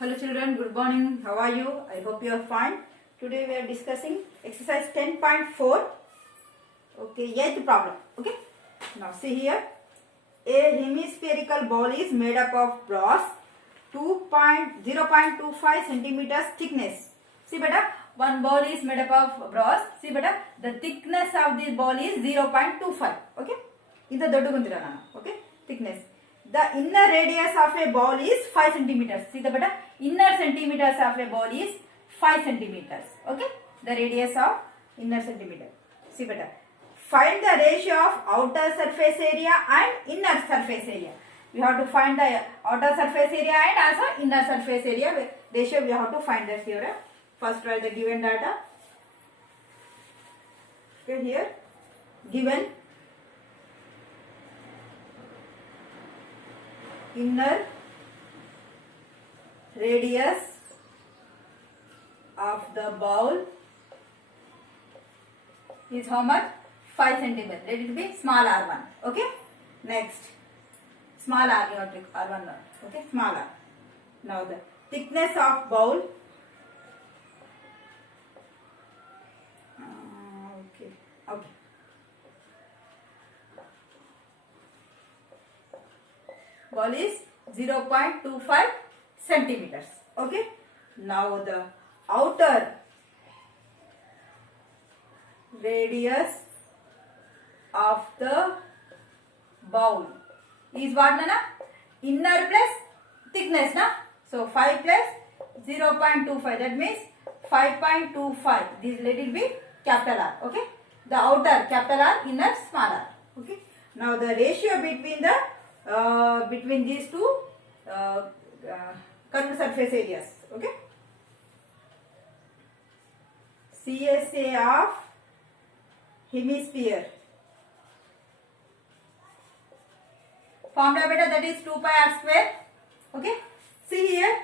Hello children, good morning. How are you? I hope you are fine. Today we are discussing exercise 10.4. Okay, 8th problem. Okay. Now see here. A hemispherical ball is made up of brass 0.25 centimeters thickness. See beta, one ball is made up of brass. See beta, the thickness of the ball is 0.25. Okay. This is okay. Thickness. The inner radius of a ball is 5 centimeters. See the beta, inner centimeters of a ball is 5 centimeters. Okay. The radius of inner centimeter. See beta. Find the ratio of outer surface area and inner surface area. We have to find the outer surface area and also inner surface area ratio. We have to find that here. First write the given data. Okay, here given inner radius of the ball is how much? 5 centimeters. Let it be small r1. Okay. Next, small r, you have to r1 not. Okay, small r. Now the thickness of bowl. Okay. Ball is 0.25 centimeters. Okay. Now the outer radius of the bowl is what, Nana? Inner plus thickness, na? So 5 plus 0.25, that means 5.25. This let it be capital R. Okay. The outer capital R, inner small r. Okay. Now the ratio between the between these two curved surface areas. Okay. CSA of hemisphere. Formula beta, that is 2 pi r square. Okay. See here,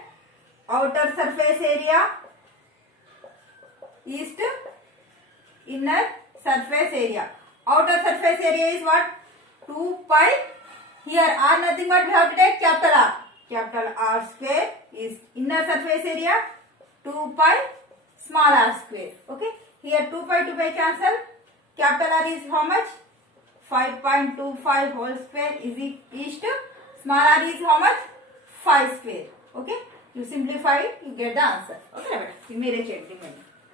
outer surface area is to inner surface area. Outer surface area is what? 2 pi. Here r nothing but we have to take capital R. Capital R square is inner surface area. 2 pi small r square. Okay. Here 2 pi cancel. Capital R is how much? 5.25 whole square is to small r is how much? 5 square. Okay. You simplify it, you get the answer. Okay.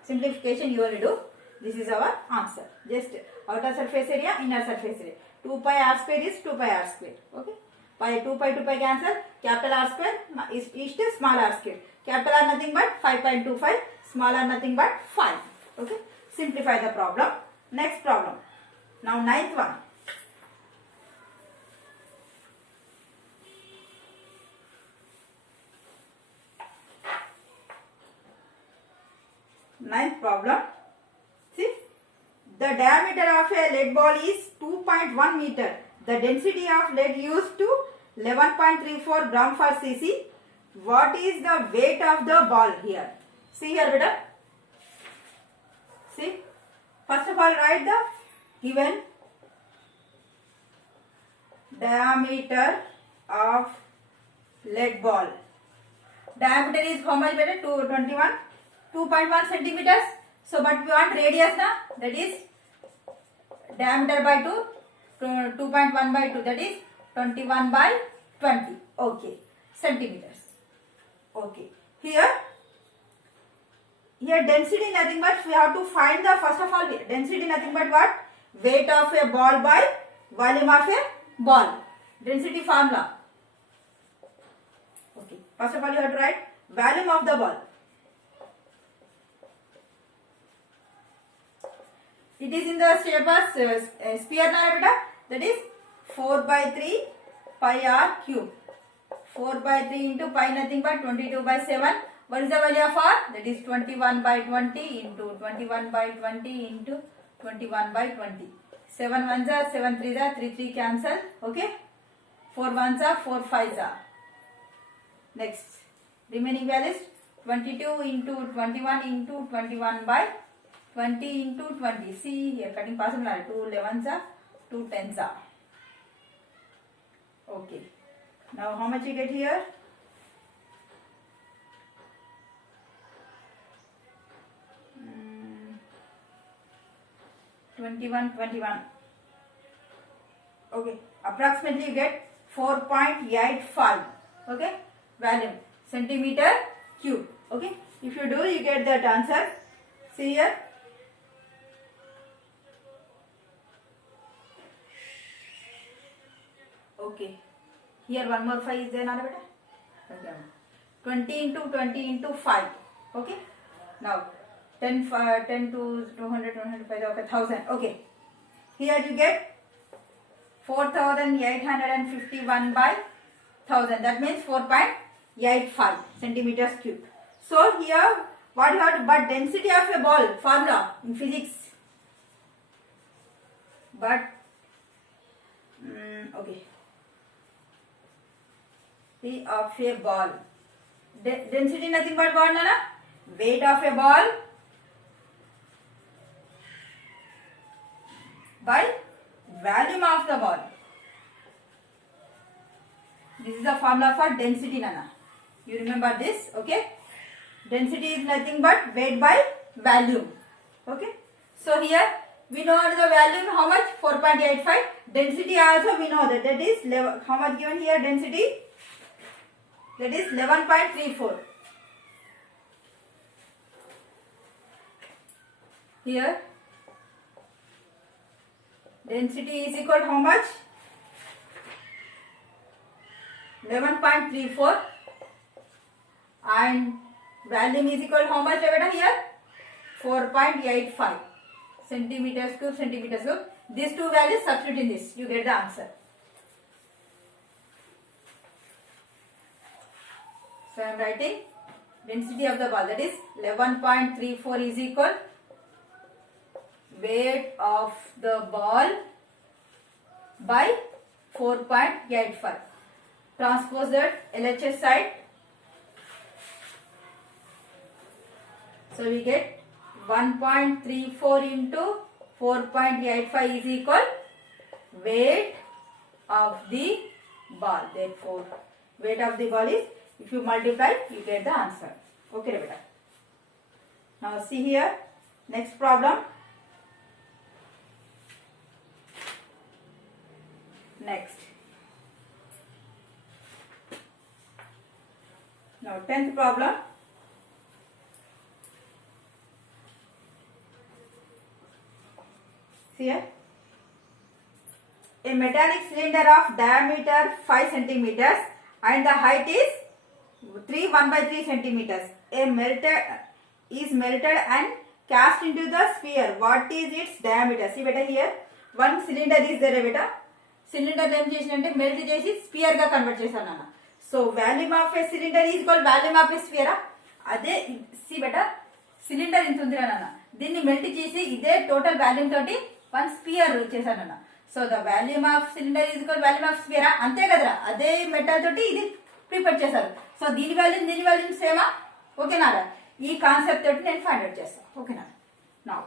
Simplification you only do. This is our answer. Just outer surface area, inner surface area. 2 pi r square is 2 pi r square. Okay. 2 pi cancel. Capital R square is to small r square. Capital R nothing but 5.25. Small r nothing but 5. Okay. Simplify the problem. Next problem. Now 9th one. Ninth problem. See, the diameter of a lead ball is 2.1 meter. The density of lead used to 11.34 gram per cc. What is the weight of the ball here? See here, beta. See, first of all, write the given diameter of lead ball. Diameter is how much, beta? 2.1 centimeters. So, but we want radius, na? That is diameter by 2, 2.1 by 2, that is 21 by 20. Okay, centimeters. Okay, here density nothing but we have to find the, first of all, density nothing but what? Weight of a ball by volume of a ball. Density formula. Okay, first of all you have to write volume of the ball. It is in the shape of sphere, na beta? That is 4 by 3 pi r cube. 4 by 3 into pi nothing but 22 by 7. What is the value of r? That is 21 by 20 into 21 by 20 into 21 by 20. 7 ones are 7 threes are 3 3 cancel. Okay. 4 ones are 4 fives are. Next, remaining values 22 into 21 into 21 by 20 into 20. See here, cutting possible. 2 11s are 2 10s are. Okay. Now how much you get here? 21. Okay, approximately you get 4.85. Okay, volume centimeter cube. Okay, if you do, you get that answer. See here. Okay, here one more 5 is there, na beta? Okay. 20 into 20 into 5. Okay, now 10 to 200, 205, okay, 1000. Okay, here you get 4851 by 1000. That means 4.85 centimeters cube. So here what you have to, but density of a ball formula in physics. But okay, the of a ball. Density nothing but what, Nana? Weight of a ball by volume of the ball. This is the formula for density, Nana. You remember this, okay? Density is nothing but weight by volume. Okay? So here we know the volume how much? 4.85. Density also we know that. That is how much given here? Density. That is 11.34. Here density is equal to how much? 11.34 and volume is equal to how much here? 4.85 centimeters cube. These two values substitute in this, you get the answer. So I am writing density of the ball, that is 11.34 is equal weight of the ball by 4.85. Transpose that LHS side. So we get 1.34 into 4.85 is equal weight of the ball. Therefore, weight of the ball is, if you multiply, you get the answer. Okay, beta. Now see here, next problem. Next. Now 10th problem. See here. A metallic cylinder of diameter 5 centimeters and the height is 1/3 centimeters. Is melted and cast into the sphere. What is its diameter? See beta here. One cylinder is there beta. Cylinder em chesinante melt chesi sphere ga convert chesanu. So volume of a cylinder is equal volume of a sphere. Ade see beta cylinder inta undira nana. Dinni melt chesi ide total volume toti one sphere chesanu nana. So the volume of cylinder is equal volume of sphere. Ante kadra ade metal toti idi prepare చేశారు. So దీని volume సేమా, ఓకేనా? ఈ concept తోటి నేను find out చేస్తాను, ఓకేనా? Now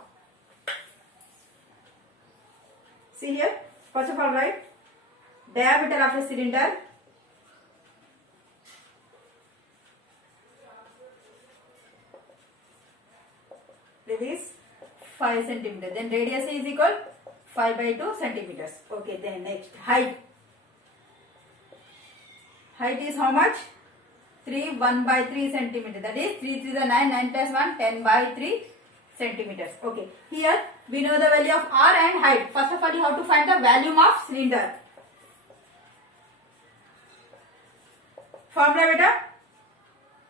see here, first of all write diameter of a cylinder. This is 5 centimeter. Then radius is equal 5/2 centimeters. Okay, then next height. Height is how much? 1/3 centimeter. That is 3 3 the 9, 9 plus 1, 10/3 centimeters. Okay. Here we know the value of R and height. First of all, you have to find the volume of cylinder. Formula beta,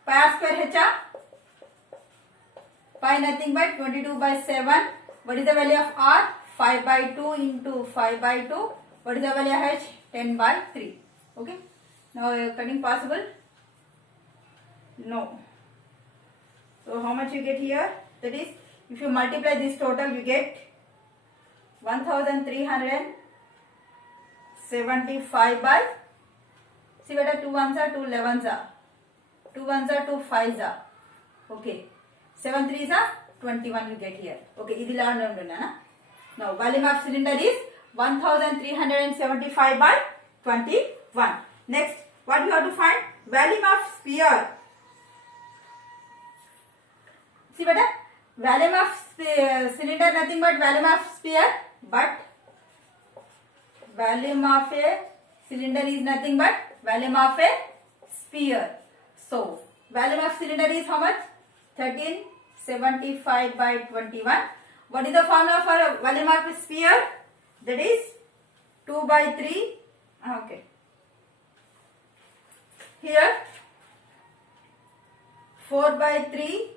pi r square h r. Pi nothing but 22/7. What is the value of R? 5/2 into 5/2. What is the value of h? 10/3. Okay. Now cutting possible? No. So how much you get here? That is, if you multiply this total, you get 1375 by, see beta 2 ones are 2 11s are, 2 ones are 2 5s are. Okay. 7 3s are 21 you get here. Okay. This is now volume of cylinder is 1375 by 21. Next, what you have to find? Volume of sphere. See beta, volume of cylinder nothing but volume of sphere, but volume of a cylinder is nothing but volume of a sphere. So volume of cylinder is how much? 1375 by 21. What is the formula for volume of a sphere? That is 2 by 3. Okay. Here 4 by 3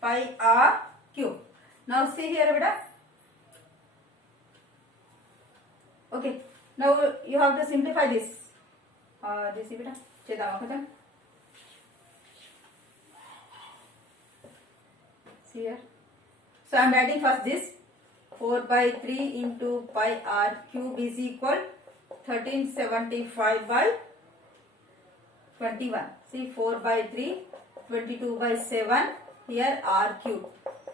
pi r cube. Now see here, beta. Okay. Now you have to simplify this. This is beta. Chedam khatam. See here. So I am writing first this. 4 by 3 into pi r cube is equal 1375 by 21. See 4 by 3, 22 by 7. Here r cube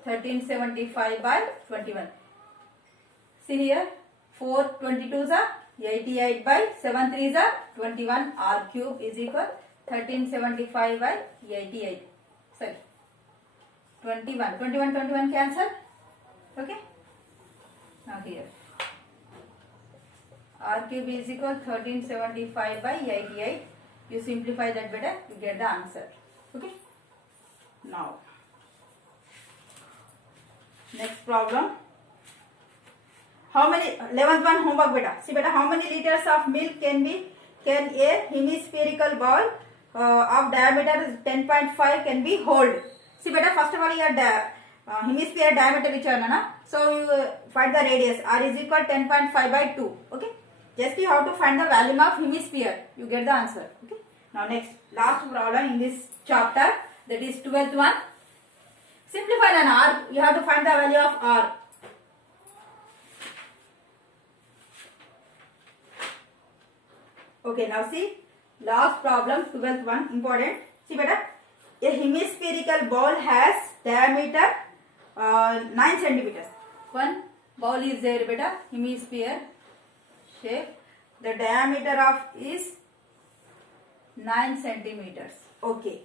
1375 by 21. See here 4 22s are 88 by 7 3s are 21. R cube is equal 1375 by 88. Sorry, 21 cancel. Okay. Now here r cube is equal 1375 by 88. You simplify that better, you get the answer. Okay. Now next problem. How many 11th one homework beta. See beta, how many liters of milk can a hemispherical ball of diameter 10.5 can be hold? See beta, first of all your hemisphere diameter which are na, so you find the radius. R is equal 10.5 by 2. Okay. Just you have to find the volume of hemisphere. You get the answer. Okay. Now next last problem in this chapter, that is 12th one. Simplify an R. You have to find the value of R. Okay, now see last problem 12th one, important. See beta, a hemispherical ball has diameter 9 centimeters. One ball is there beta, hemisphere shape. The diameter of is 9 centimeters. Okay.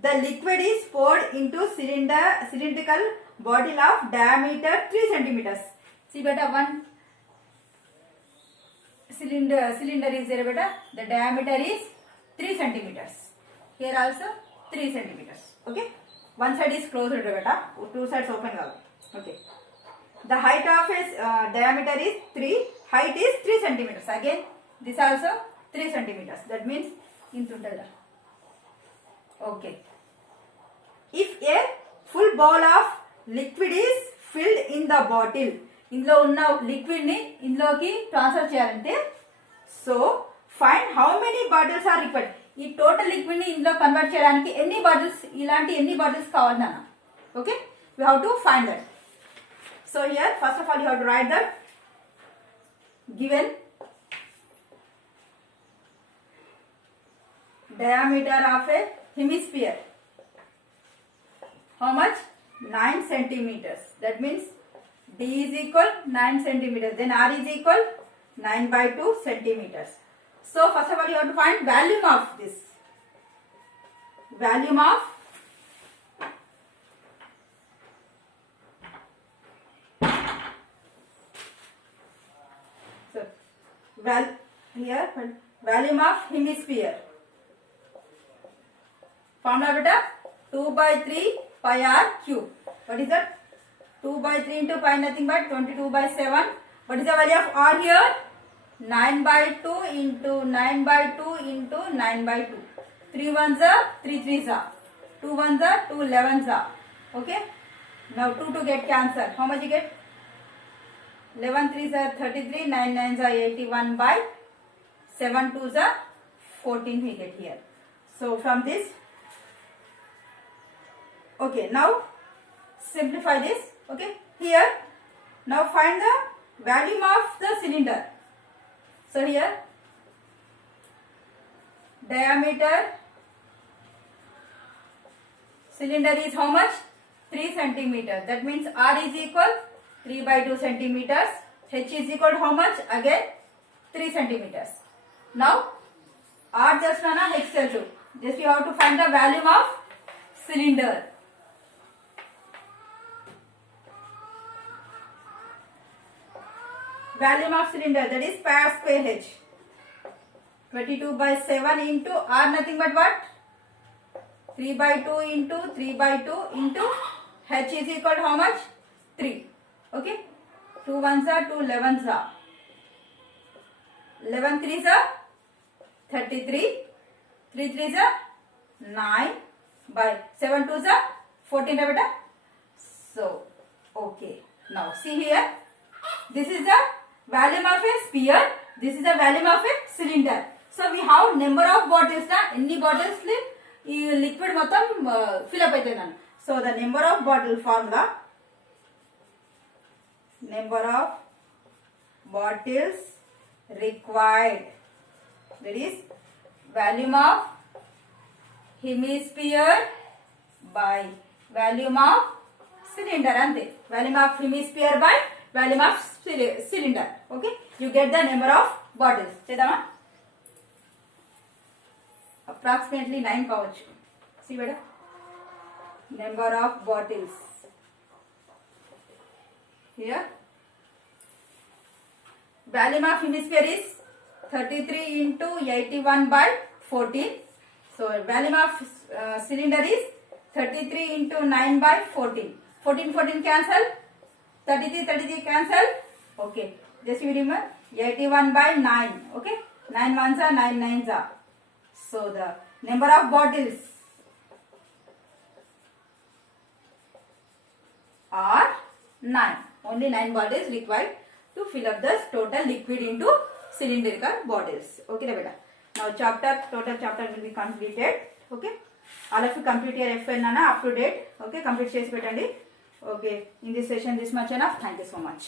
The liquid is poured into cylindrical bottle of diameter 3 centimeters. See beta, one cylinder is there beta. The diameter is 3 centimeters. Here also 3 centimeters. Okay. One side is closed beta. Two sides open. Okay. The height of its diameter is 3. Height is 3 centimeters. Again, this also 3 centimeters. That means in total. Okay. If a full bowl of liquid is filled in the bottle, ఇందులో ఉన్న liquid ని ఇందులోకి transfer చేయాలంటే, so find how many bottles are required. ఈ total liquid ని ఇందులో convert చేయడానికి ఎన్ని బాటిల్స్, ఇలాంటి ఎన్ని బాటిల్స్ కావాలి అన్న. Okay, you have to find that. So here first of all you have to right that given diameter of a hemisphere. How much? 9 centimeters. That means D is equal 9 centimeters. Then R is equal 9 by 2 centimeters. So first of all you have to find volume of this. Volume of here volume of hemisphere. Formula beta 2 by 3 pi r cube. What is that? 2 by 3 into pi nothing but 22 by 7. What is the value of r here? 9 by 2 into 9 by 2 into 9 by 2. 3 ones are 3 threes are. 2 ones are 2 11s are. Okay. Now 2 to get cancelled. How much you get? 11 threes are 33. 9 nines are 81 by 7 twos are 14 we get here. So from this. Okay, now simplify this. Okay, here now find the volume of the cylinder. So here diameter cylinder is how much? 3 centimeters. That means R is equal 3 by 2 centimeters. H is equal to how much? Again 3 centimeters. Now R just run a H cell 2. Just you have to find the volume of cylinder. volume of cylinder, that is pi r square h. 22/7 into r, nothing but what? 3/2 into 3/2 into h is equal to how much? 3. Okay. 2 1s are 2 11s are 11 3s are 33. 3 3s are 9 by 7 2s are 14, right beta? So okay, now see here, this is the volume of a sphere, this is the volume of a cylinder. So we have number of bottles na, any bottles ఈ liquid మొత్తం fill up అవుతుంది నన్ను. So the number of bottle formula, number of bottles required, that is volume of hemisphere by volume of cylinder, అంతే. Volume of hemisphere by volume of cylinder. Okay, you get the number of bottles. చేద్దామా? Approximately 9 కావచ్చు. See బేటా, number of bottles here. Volume of hemisphere is 33 into 81/14. So volume of cylinder is 33 into 9/14. 14 14 cancel, 33 33 cancel. Okay, just you remember 81/9. Okay, 9 1s are 9 9s are. So the number of bottles are 9. Only 9 bottles required to fill up the total liquid into cylindrical bottles. Okay beta. Now total chapter will be completed. Okay, all of you complete your FN nana up to date. Okay, complete chesi petandi. Okay, in this session this much enough. Thank you so much.